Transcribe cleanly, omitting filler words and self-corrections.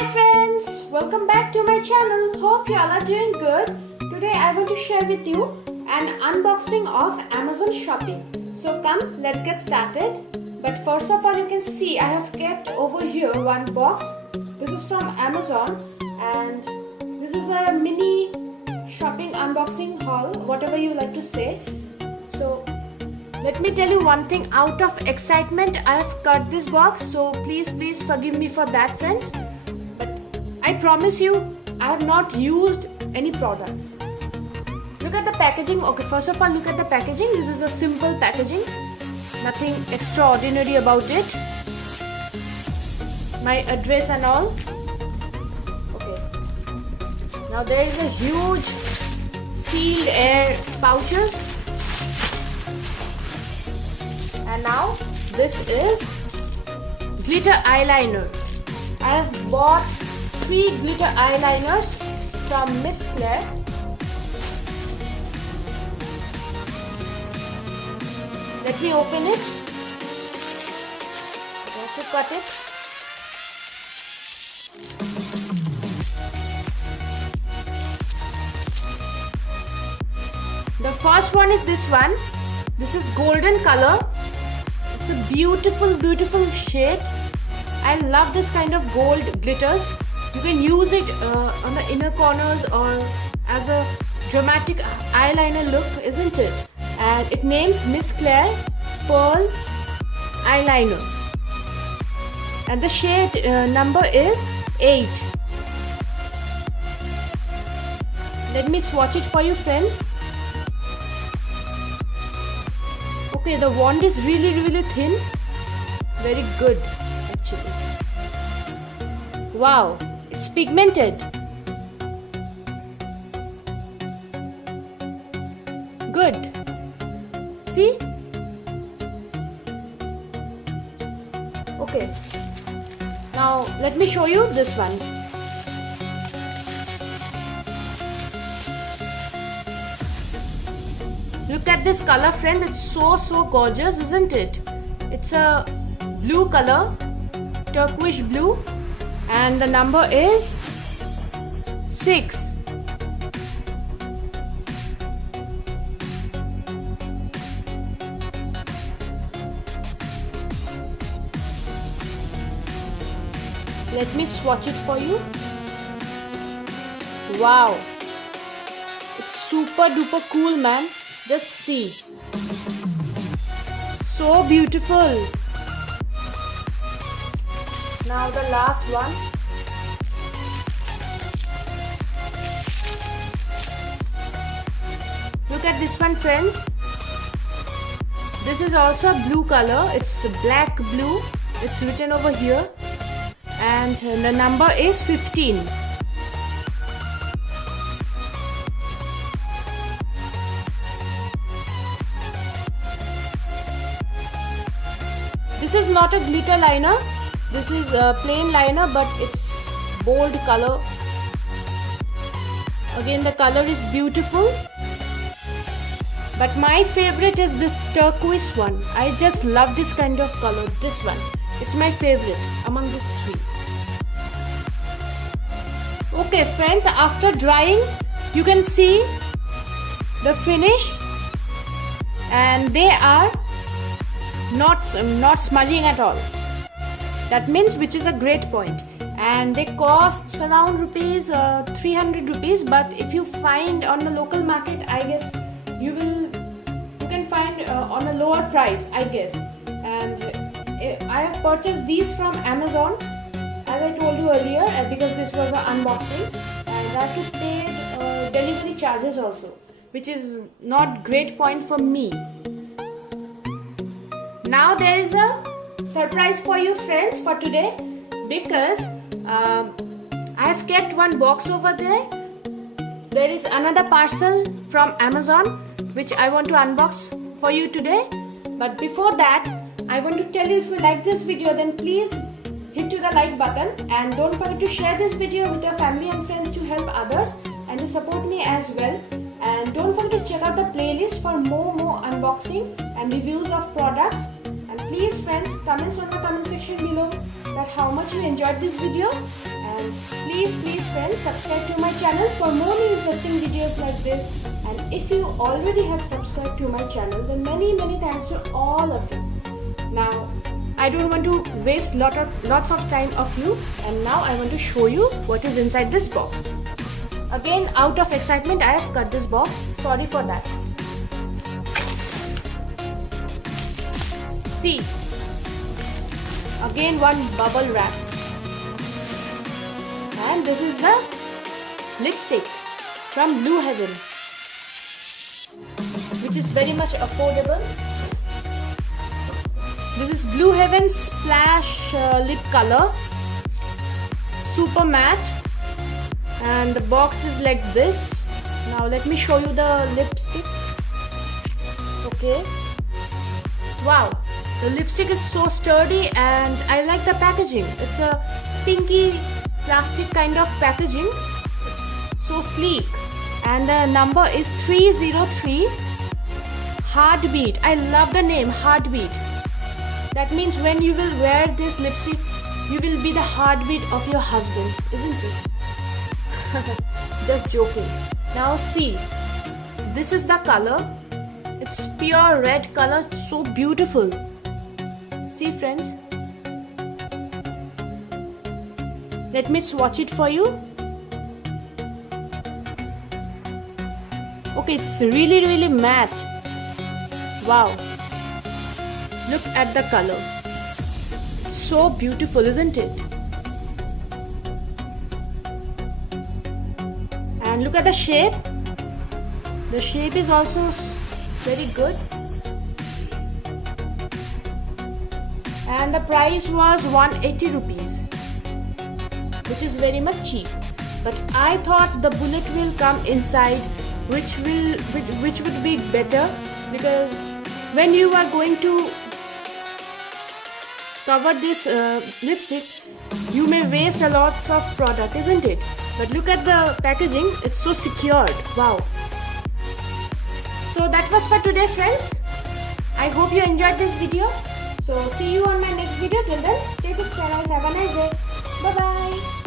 Hi friends, welcome back to my channel. Hope you all are doing good. Today I want to share with you an unboxing of Amazon shopping. So come, let's get started. But first of all, you can see I have kept over here one box. This is from Amazon and this is a mini shopping unboxing haul, whatever you like to say. So let me tell you one thing, out of excitement I have cut this box, so please forgive me for that friends. But I promise you I have not used any products. Look at the packaging. Okay, first of all look at the packaging. This is a simple packaging, nothing extraordinary about it. My address and all. Okay, now there is a huge sealed air pouches. And now this is glitter eyeliner. I have bought 3 glitter eyeliners from Miss Claire. Let me open it. I have to cut it. The first one is this one. This is golden color. It's a beautiful shade. I love this kind of gold glitters. You can use it on the inner corners or as a dramatic eyeliner look, isn't it? And it names Miss Claire Pearl Eyeliner. And the shade number is 8. Let me swatch it for you friends. Okay, the wand is really thin. Very good actually. Wow, it's pigmented. Good. See? Okay. Now let me show you this one. Look at this color friends, it's so gorgeous, isn't it? It's a blue color, turquoise blue, and the number is 6. Let me swatch it for you. Wow, it's super duper cool, man. Just see. So beautiful. Now the last one. Look at this one friends. This is also a blue color. It's black blue. It's written over here. And the number is 15. This is not a glitter liner. This is a plain liner, but it's bold color. Again, the color is beautiful. But my favorite is this turquoise one. I just love this kind of color. This one. It's my favorite among these 3. Okay friends, after drying, you can see the finish. And they are not smudging at all. That means, which is a great point. And they cost around rupees 300 rupees, but if you find on the local market, I guess you can find on a lower price, I guess. And I have purchased these from Amazon, as I told you earlier, because this was an unboxing, and I have to pay delivery charges also, which is not great point for me. Now there is a surprise for you friends for today, because I have kept one box over there. There is another parcel from Amazon which I want to unbox for you today. But before that, I want to tell you, if you like this video, then please hit to the like button, and don't forget to share this video with your family and friends to help others and to support me as well. And don't forget to check out the playlist for more unboxing and reviews of products. Please friends, comments on the comment section below that how much you enjoyed this video, and please friends, subscribe to my channel for more interesting videos like this. And if you already have subscribed to my channel, then many thanks to all of you. Now I don't want to waste lots of time of you, and now I want to show you what is inside this box. Again, out of excitement, I have cut this box. Sorry for that. See, again one bubble wrap, and this is the lipstick from Blue Heaven, which is very much affordable. This is Blue Heaven Splash Lip Color, super matte, and the box is like this. Now let me show you the lipstick. Okay, wow, the lipstick is so sturdy and I like the packaging. It's a pinky plastic kind of packaging. It's so sleek, and the number is 303. Heartbeat. I love the name Heartbeat. That means when you will wear this lipstick, you will be the heartbeat of your husband, isn't it? Just joking. Now see, this is the color. It's pure red color, so beautiful. See friends, let me swatch it for you. Okay, it's really matte. Wow, look at the color. It's so beautiful, isn't it? And look at the shape. The shape is also very good. And the price was 180 rupees, which is very much cheap. But I thought the bullet will come inside, which would be better, because when you are going to cover this lipstick, you may waste a lot of product, isn't it? But look at the packaging, it's so secured. Wow. So that was for today friends. I hope you enjoyed this video. So see you on my next video. Till then, stay safe, have a nice day. Bye bye.